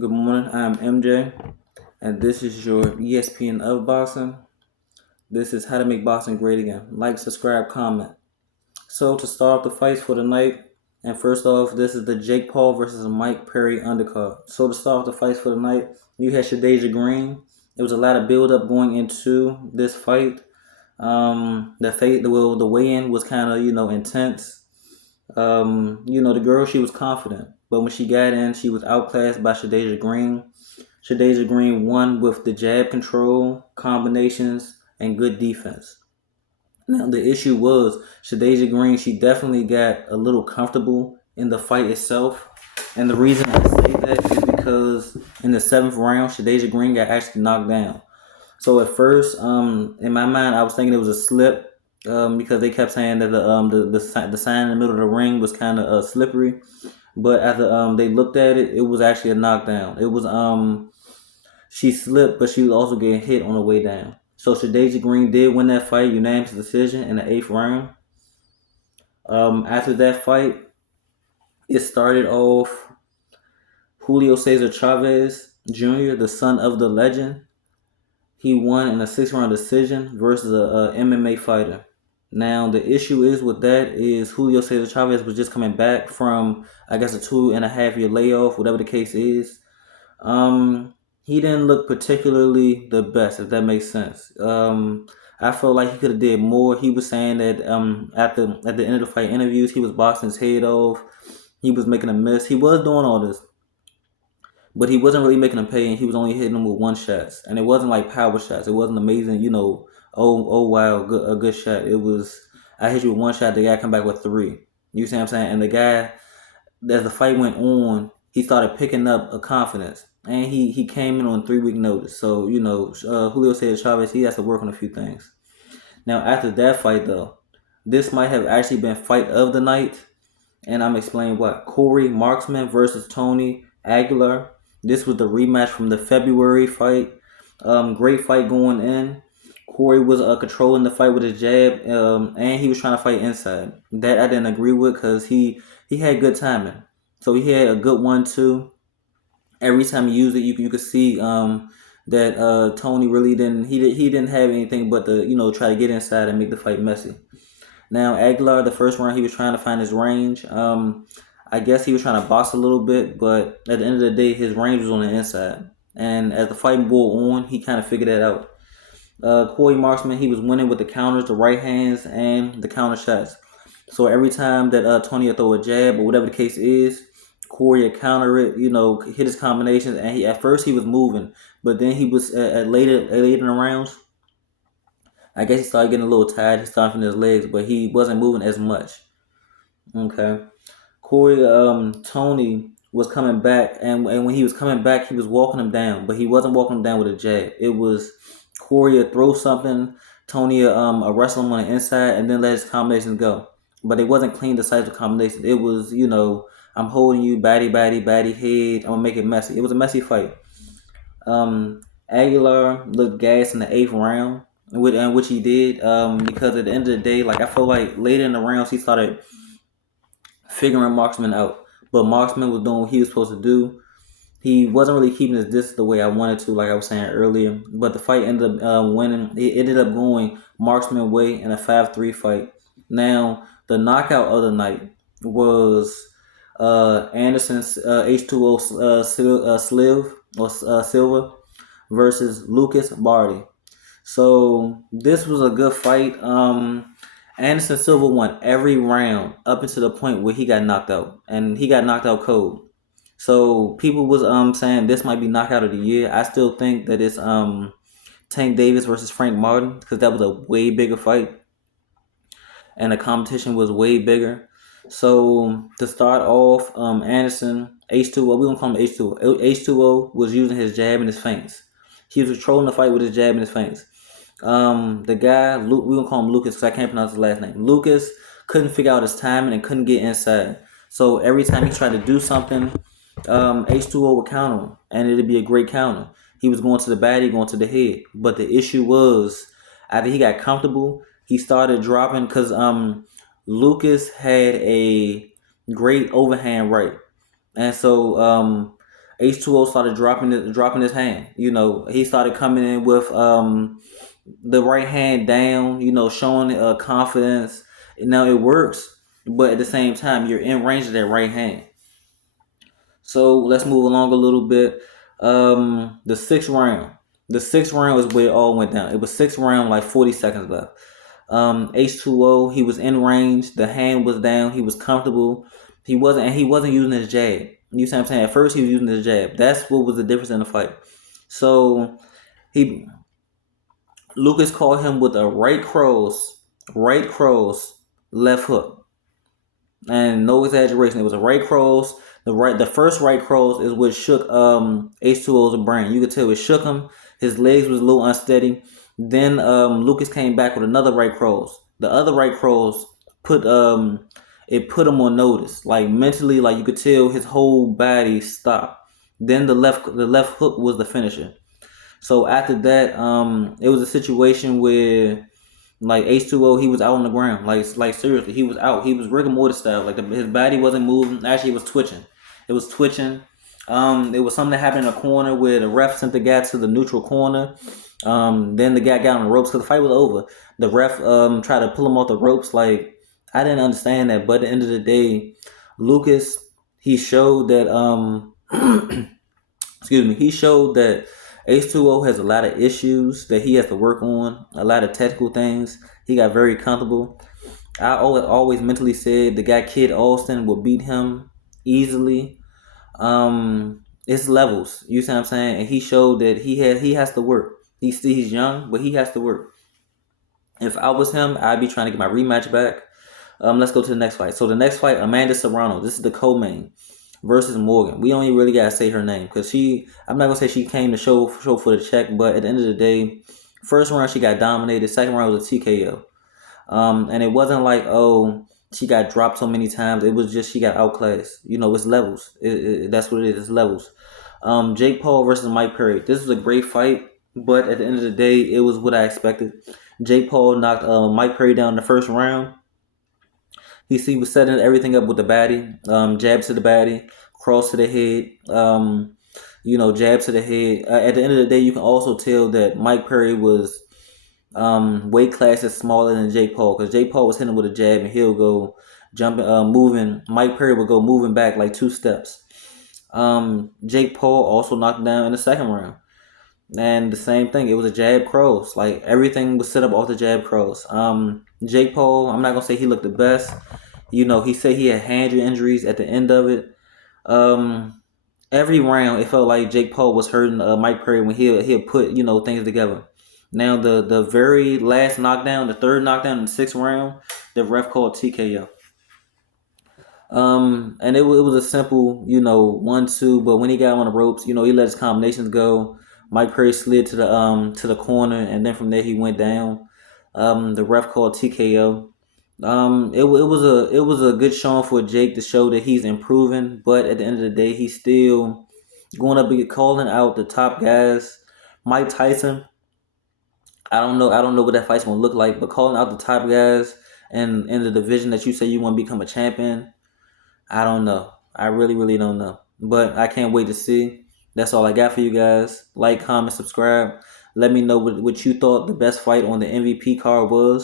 Good morning, I'm MJ, and this is your ESPN of boxing. This is how to make boxing great again. Like, subscribe, comment. So to start off the fights for the night, and first off, this is the Jake Paul versus Mike Perry undercard. So to start off the fights for the night, you had Shadasia Green. There was a lot of build up going into this fight. The weigh-in was kind of intense. The girl, she was confident, but when she got in, she was outclassed by Shadasia Green. Shadasia Green won with the jab control, combinations, and good defense. Now the issue was Shadasia Green. She definitely got a little comfortable in the fight itself, and the reason I say that is because in the seventh round, Shadasia Green got actually knocked down. So at first, in my mind, I was thinking it was a slip because they kept saying that the sign in the middle of the ring was kind of slippery. But after they looked at it, it was actually a knockdown. It was she slipped, but she was also getting hit on the way down. So Shadasia Green did win that fight, unanimous decision in the eighth round. After that fight, it started off Julio Cezar Chavez Jr., the son of the legend. He won in a 6 round decision versus a MMA fighter. Now the issue is with that is Julio Cesar Chavez was just coming back from I guess a 2.5 year layoff, whatever the case is. He didn't look particularly the best, if that makes sense. I felt like he could have did more. He was saying that at the end of the fight interviews, he was boxing his head off. He was making a miss. He was doing all this, but he wasn't really making them pay, and he was only hitting them with one shots, and it wasn't like power shots. It wasn't amazing, Oh wow, a good shot. It was I hit you with one shot. The guy come back with three. You see what I'm saying? And the guy, as the fight went on, he started picking up a confidence, and he came in on 3 week notice. So Julio Cesar Chavez, he has to work on a few things. Now after that fight though, this might have actually been fight of the night, and I'm explaining what Corey Marksman versus Tony Aguilar. This was the rematch from the February fight. Great fight going in. Corey was controlling the fight with his jab, and he was trying to fight inside. That I didn't agree with because he had good timing. So he had a good 1-2. Every time he used it, you could see that Tony really he didn't have anything but to try to get inside and make the fight messy. Now Aguilar, the first round, he was trying to find his range. I guess he was trying to box a little bit, but at the end of the day, his range was on the inside. And as the fight wore on, he kind of figured that out. Corey Marksman, he was winning with the counters, the right hands, and the counter shots. So every time that Tony would throw a jab or whatever the case is, Corey would counter it, hit his combinations. And at first he was moving, but then he was at later in the rounds. I guess he started getting a little tired. He started from his legs, but he wasn't moving as much. Okay. Corey Tony was coming back, and when he was coming back, he was walking him down, but he wasn't walking him down with a jab. It was Corey would throw something, Tony wrestle him on the inside, and then let his combinations go. But it wasn't clean, decisive combinations. It was, I'm holding you, batty, head. I'm gonna make it messy. It was a messy fight. Aguilar looked gas in the eighth round, which he did, because at the end of the day, like I feel like later in the rounds he started figuring Marksman out. But Marksman was doing what he was supposed to do. He wasn't really keeping his distance the way I wanted to, like I was saying earlier. But the fight ended up winning. It ended up going Marksman way in a 5-3 fight. Now, the knockout of the night was Anderson's H2O Silva versus Lucas Barty. So this was a good fight. Anderson Silva won every round up until the point where he got knocked out, and he got knocked out cold. So people was saying this might be knockout of the year. I still think that it's Tank Davis versus Frank Martin because that was a way bigger fight, and the competition was way bigger. So to start off, Anderson H2O, we gonna call him H2O. H2O was using his jab and his feints. He was controlling the fight with his jab and his feints. The guy, we gonna call him Lucas because I can't pronounce his last name. Lucas couldn't figure out his timing and couldn't get inside. So every time he tried to do something, H2O would counter him, and it'd be a great counter. He was going to the body, going to the head. But the issue was, after he got comfortable, he started dropping because Lucas had a great overhand right. And so H2O started dropping his hand. He started coming in with the right hand down. Showing confidence. Now it works, but at the same time, you're in range of that right hand. So let's move along a little bit. The sixth round. The sixth round is where it all went down. It was sixth round, like 40 seconds left. H2O, he was in range. The hand was down. He was comfortable. He wasn't using his jab. You see what I'm saying? At first, he was using his jab. That's what was the difference in the fight. So he Lucas caught him with a right cross, left hook, and no exaggeration. It was a right cross. The first right cross is what shook H2O's brain. You could tell it shook him. His legs was a little unsteady. Then Lucas came back with another right cross. The other right cross put put him on notice. Like mentally, like you could tell his whole body stopped. Then the left hook was the finisher. So after that, it was a situation where like H2O, he was out on the ground. Like seriously, he was out. He was rigor mortis style. Like his body wasn't moving. Actually, it was twitching. It was twitching. It was something that happened in a corner where the ref sent the guy to the neutral corner. Then the guy got on the ropes because the fight was over. The ref tried to pull him off the ropes. Like I didn't understand that, but at the end of the day, Lucas, he showed that excuse me, he showed that H2O has a lot of issues that he has to work on, a lot of technical things. He got very comfortable. I always mentally said the guy Kid Austin would beat him easily. It's levels. You see what I'm saying? And he showed that he has to work. He's young, but he has to work. If I was him, I'd be trying to get my rematch back. Let's go to the next fight. So the next fight, Amanda Serrano. This is the co-main versus Morgan. We only really gotta say her name because I'm not gonna say she came to show for the check, but at the end of the day, first round she got dominated. Second round was a TKO. And it wasn't like she got dropped so many times. It was just she got outclassed. It's levels. That's what it is. It's levels. Jake Paul versus Mike Perry. This was a great fight, but at the end of the day, it was what I expected. Jake Paul knocked Mike Perry down in the first round. He was setting everything up with the baddie, jab to the baddie, cross to the head, jab to the head. At the end of the day, you can also tell that Mike Perry was weight classes smaller than Jake Paul because Jake Paul was hitting with a jab and he'll go jumping, moving. Mike Perry would go moving back like 2 steps. Jake Paul also knocked him down in the second round. And the same thing, it was a jab cross. Like everything was set up off the jab cross. Jake Paul, I'm not gonna say he looked the best. He said he had hand injuries at the end of it. Every round it felt like Jake Paul was hurting Mike Perry when he'll put things together. Now the very last knockdown, the third knockdown in the 6th round, the ref called TKO. And it was a simple 1-2, but when he got on the ropes, he let his combinations go. Mike Perry slid to the corner, and then from there he went down. The ref called TKO. It was a good showing for Jake to show that he's improving, but at the end of the day, he's still going up and calling out the top guys. Mike Tyson, I don't know what that fight's gonna look like, but calling out the top guys and in the division that you say you want to become a champion, I don't know. I really, really don't know. But I can't wait to see. That's all I got for you guys. Like, comment, subscribe. Let me know what you thought the best fight on the MVP card was.